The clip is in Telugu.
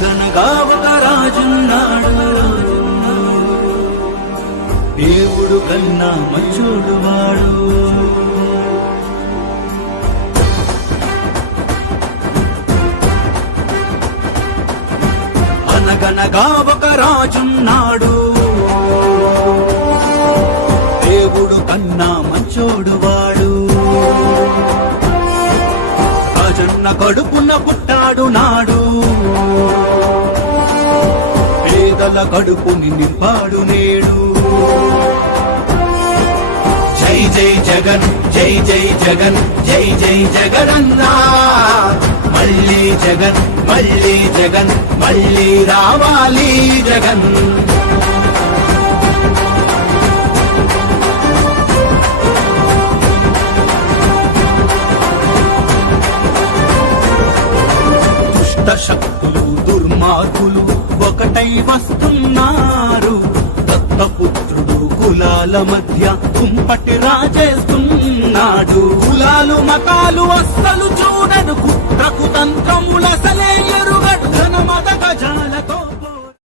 జగనుగా ఒక రాజున్నాడు. దేవుడు కన్నా మంచుడు వాడు. అనగనగా ఒక రాజున్నాడు. దేవుడు కన్నా మంచోడు కడుపున పుట్టాడు నాడు. పేదల కడుపుని నింపాడు నేడు. జై జై జగన్ జై జై జగన్ జై జై జగనన్నా. మళ్ళీ జగన్ మళ్ళీ జగన్ మళ్ళీ రావాలి జగన్. దుష్ట శక్తులు దుర్మార్గులు ఒకటై వస్తున్నారు. దత్తపుత్రుడు కులాల మధ్య కుంపటి రాజేస్తున్నాడు. కులాలు మతాలు అస్సలు చూడను